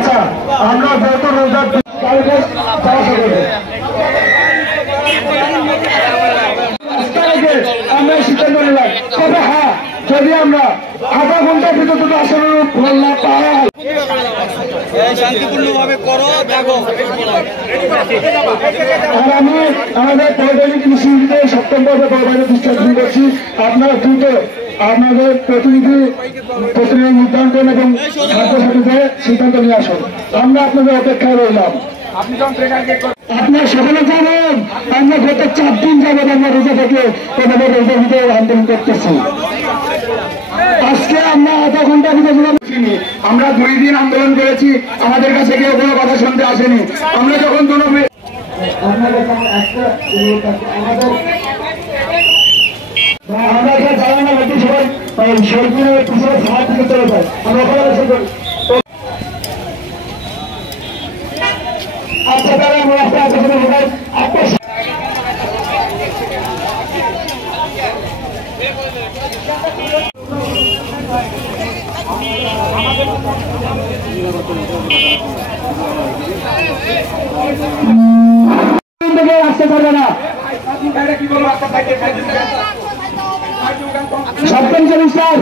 আচ্ছা আমরা যত রোজা আমরা সিদ্ধান্ত নিলাম। তবে হ্যাঁ, যদি আমরা আধা ঘন্টার ভিতর দুটো আসলে পাওয়া শান্তিপূর্ণভাবে করো দেখো। আর আমি আমাদের পলিটেকনিক ইনস্টিটিউটে সপ্তম পর্বে বড় দৃষ্টি করছি, আপনারা দ্রুত আপনাদের প্রতিনিধি নির্ধারণ করেন এবং ছাত্রছাত্রীদের সিদ্ধান্ত নিয়ে আসুন। আমরা আপনাদের অপেক্ষায় রইলাম। আপনার সকলে জানেন আমরা গত 4 দিন যাবৎ আমরা রোজা থেকে তোমাদের রোজার ভিতরে আন্দোলন করতেছি। আজকে আমরা আধা ঘন্টা ভিতরে আমরা 2 দিন আন্দোলন করেছি, আমাদের কাছে কেউ কোনো কথা শুনতে আসেনি। আমরা যখন কোনো আমরা যারা না ব্যক্তি সবাই সরকারের পিছনে সাহায্য থেকে চলে যায়। আমরা আচ্ছা তারা আমরা আসতে পারবে না। সপ্তম সেমিস্টার